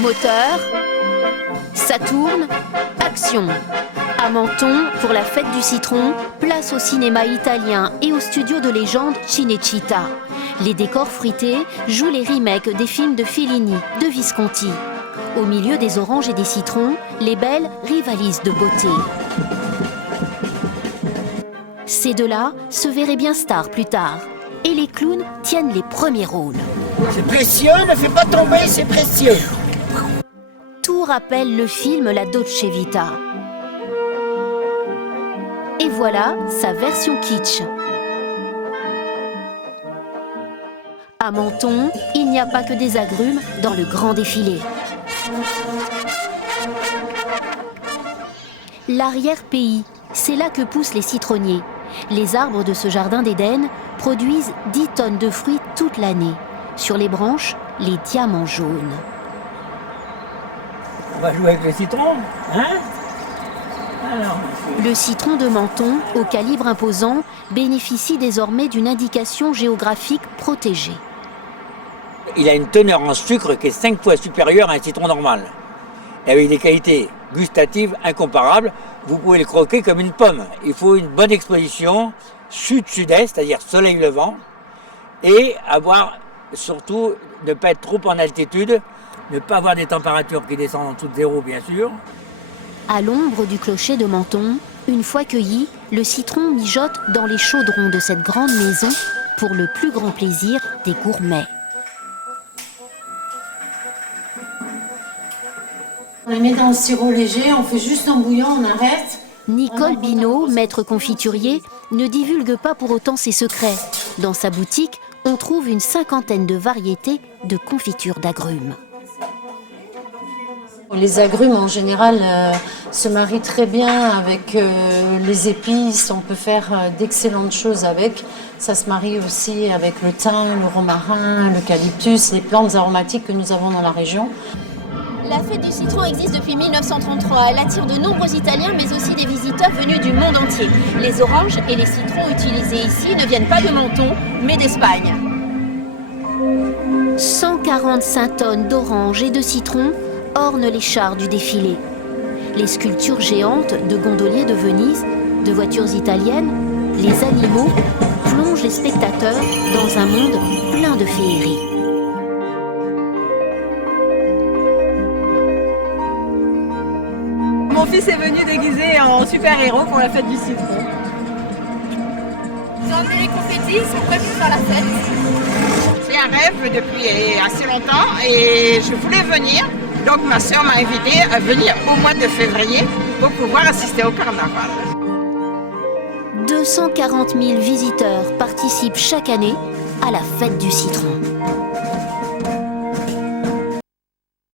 Moteur, ça tourne, action. À Menton, pour la fête du citron, place au cinéma italien et au studio de légende Cinecittà. Les décors fruités jouent les remakes des films de Fellini, de Visconti. Au milieu des oranges et des citrons, les belles rivalisent de beauté. Ces deux-là se verraient bien stars plus tard. Et les clowns tiennent les premiers rôles. C'est précieux, ne fais pas tomber, c'est précieux. Tout rappelle le film La Dolce Vita. Et voilà sa version kitsch. À Menton, il n'y a pas que des agrumes dans le grand défilé. L'arrière-pays, c'est là que poussent les citronniers. Les arbres de ce jardin d'Éden produisent 10 tonnes de fruits toute l'année. Sur les branches, les diamants jaunes. On va jouer avec le citron, hein? Alors, Le citron de Menton, au calibre imposant, bénéficie désormais d'une indication géographique protégée. il a une teneur en sucre qui est 5 fois supérieure à un citron normal. Et avec des qualités gustatives incomparables, vous pouvez le croquer comme une pomme. Il faut une bonne exposition sud-sud-est, c'est-à-dire soleil levant, et avoir surtout ne pas être trop en altitude, ne pas avoir des températures qui descendent en dessous de zéro, bien sûr. À l'ombre du clocher de Menton, une fois cueilli, le citron mijote dans les chaudrons de cette grande maison pour le plus grand plaisir des gourmets. On les met dans le sirop léger, on fait juste un bouillon, on arrête. Nicole Binot, maître confiturier, ne divulgue pas pour autant ses secrets. Dans sa boutique, on trouve une 50aine de variétés de confitures d'agrumes. Les agrumes en général se marient très bien avec les épices, on peut faire d'excellentes choses avec. Ça se marie aussi avec le thym, le romarin, l'eucalyptus, les plantes aromatiques que nous avons dans la région. La fête du citron existe depuis 1933. Elle attire de nombreux Italiens, mais aussi des visiteurs venus du monde entier. Les oranges et les citrons utilisés ici ne viennent pas de Menton, mais d'Espagne. 145 tonnes d'oranges et de citrons ornent les chars du défilé. Les sculptures géantes de gondoliers de Venise, de voitures italiennes, les animaux plongent les spectateurs dans un monde plein de féerie. Mon fils est venu déguisé en super-héros pour la fête du citron. J'ai emmené les confettis, ils sont prêts pour faire la fête. C'est un rêve depuis assez longtemps et je voulais venir. Donc ma soeur m'a invité à venir au mois de février pour pouvoir assister au carnaval. 240 000 visiteurs participent chaque année à la fête du citron.